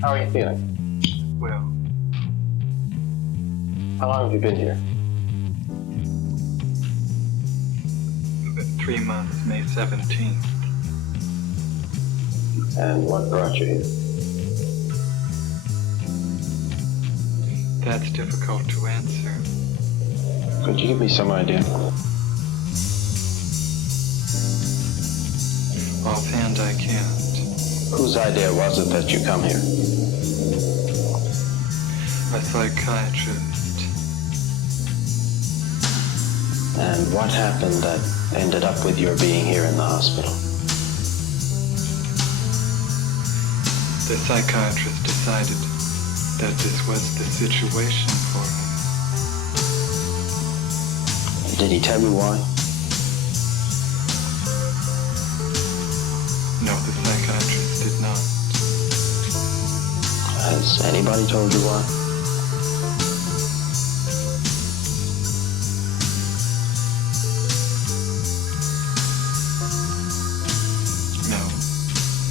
How are you feeling? Well, How long have you been here? 3 months, May 17th. And what brought you here? That's difficult to answer. Could you give me some idea? Offhand, I can't. Whose idea was it that you come here? A psychiatrist. And what happened that ended up with your being here in the hospital? The psychiatrist decided that this was the situation for me. Did he tell you why? No, the psychiatrist did not. Has anybody told you why? No.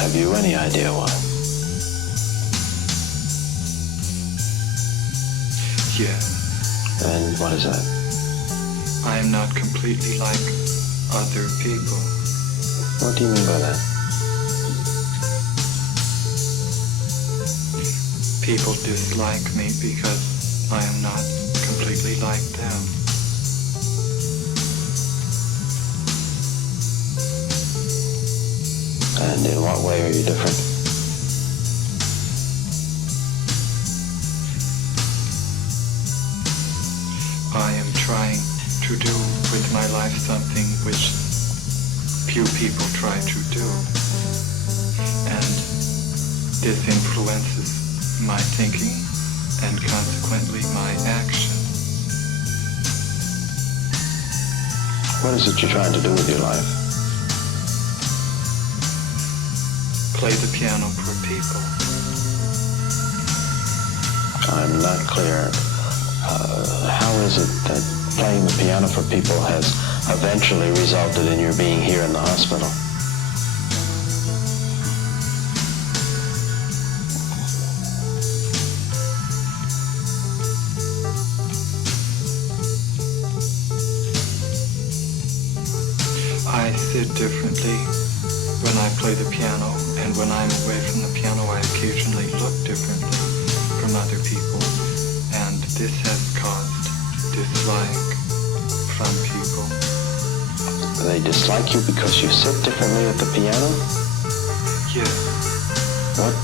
Have you any idea why? Yes. And what is that? I am not completely like other people. What do you mean by that? People dislike me because I am not completely like them. And in what way are you different? I am trying to do with my life something which few people try to do. And this influences my thinking and consequently my action. What is it you're trying to do with your life? Play the piano for people. I'm not clear. How is it that playing the piano for people has eventually resulted in your being here in the hospital? I sit differently when I play the piano, and when I'm away from the piano I occasionally look differently from other people, and this has caused dislike from people. They dislike you because you sit differently at the piano? Yes, What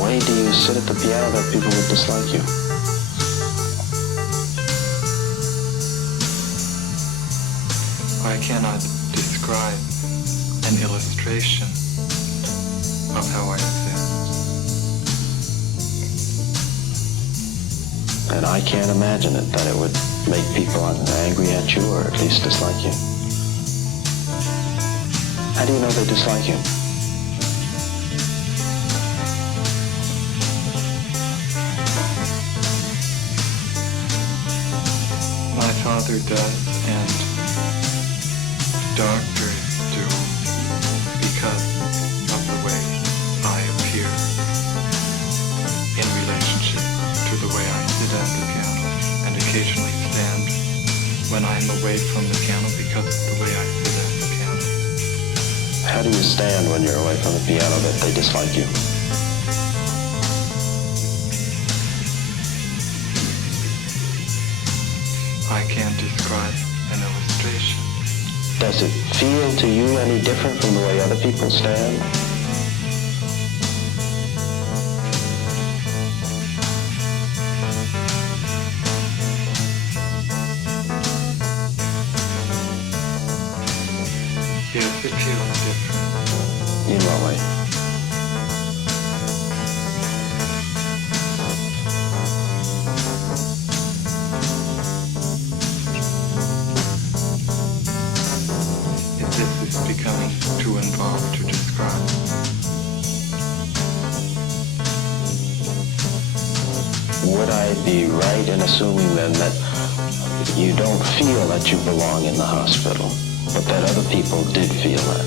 way do you sit at the piano that people would dislike you? I cannot describe an illustration of how I sit. And I can't imagine it, that it would make people angry at you, or at least dislike you. How do you know they dislike you? My father does, and doctors do, because of the way I appear in relationship to the way I sit at the piano, and occasionally stand when I'm away from the piano because of the way I sit at the piano. How do you stand when you're away from the piano that they dislike you? I can't describe an illustration. Does it feel to you any different from the way other people stand? Yes, it feels different. In what way? This is becoming too involved to describe. Would I be right in assuming then that you don't feel that you belong in the hospital, but that other people did feel that?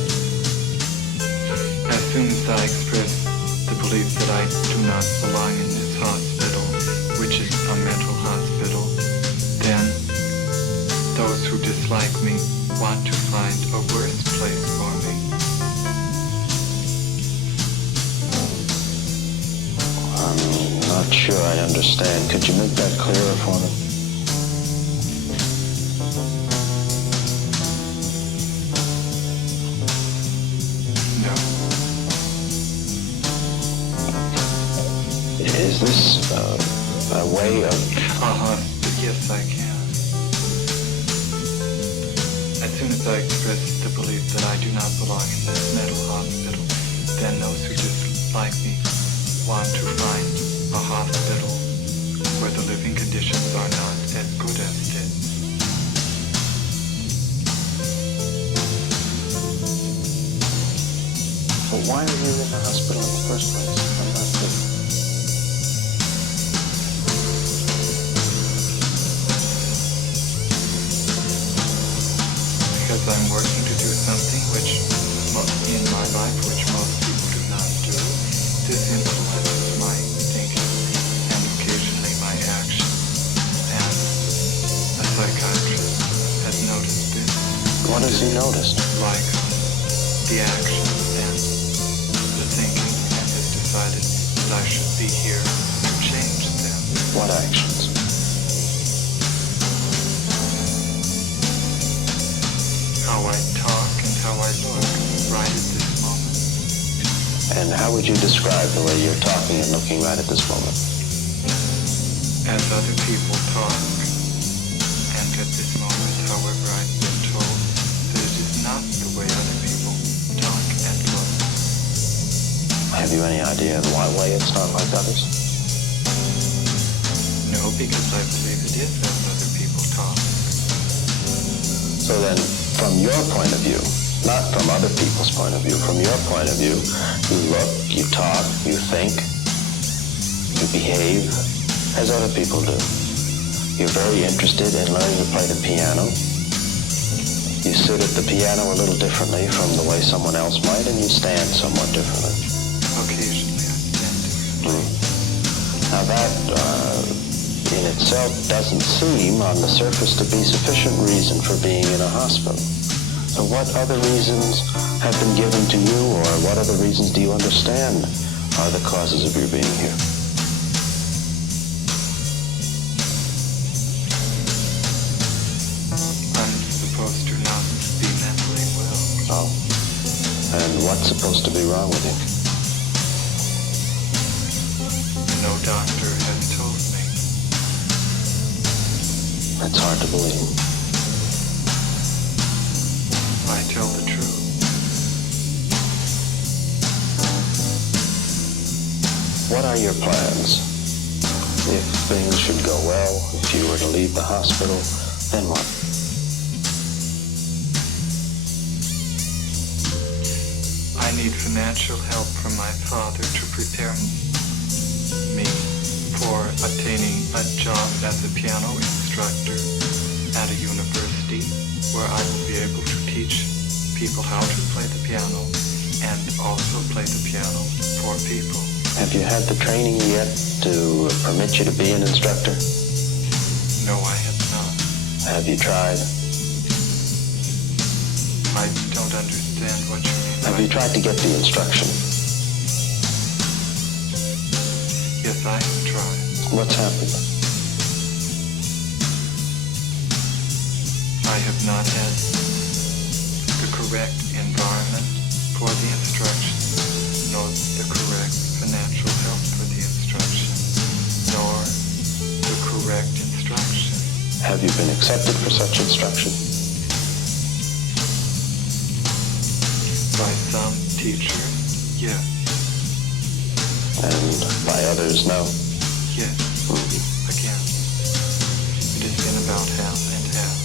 As soon as I express the belief that I do not belong in this hospital, which is a mental hospital, then those who dislike me want to find a worse place for me. I'm not sure I understand. Could you make that clearer for me? No. Is this a way of... Yes, I can. As soon as I express the belief that I do not belong in this mental hospital, then those who dislike me want to find a hospital where the living conditions are not as good as this. But why are you in the hospital in the first place? I'm not clear. Because I'm working to do something in my life which most people do not do. This influences my thinking and occasionally my actions. And a psychiatrist has noticed this. What has he noticed? Like the actions and the thinking, and has decided that I should be here to change them. What actions? How I talk and how I look right at this moment. And how would you describe the way you're talking and looking right at this moment? As other people talk, and at this moment, however, I've been told that it is not the way other people talk and look. Have you any idea in what way it's not like others? No, because I believe it is as other people talk. So then, from your point of view, not from other people's point of view, from your point of view, you look, you talk, you think, you behave as other people do. You're very interested in learning to play the piano. You sit at the piano a little differently from the way someone else might, and you stand somewhat differently. Occasionally I stand differently. Now that, in itself, doesn't seem on the surface to be sufficient reason for being in a hospital. So what other reasons have been given to you, or what other reasons do you understand are the causes of your being here? I'm supposed to not be mentally well. Oh. And what's supposed to be wrong with you? No doctor has told me. It's hard to believe. I tell the truth. What are your plans? If things should go well, if you were to leave the hospital, then what? I need financial help from my father to prepare me for attaining a job as a piano instructor at a university where I will be able to teach people how to play the piano and also play the piano for people. Have you had the training yet to permit you to be an instructor? No, I have not. Have you tried? I don't understand what you mean. Have you tried to get the instruction? Yes, I have tried. What's happened? I have not had the correct environment for the instruction, nor the correct financial help for the instruction, nor the correct instruction. Have you been accepted for such instruction? By some teachers, yes. And by others, no? Yes. Again, it has been about half and half.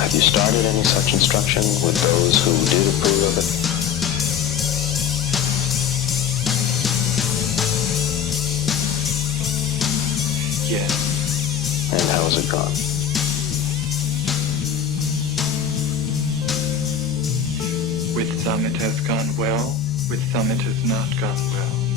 Have you started any such instruction with those who did approve of it? Yes. And how has it gone? With some it has gone well, with some it has not gone well.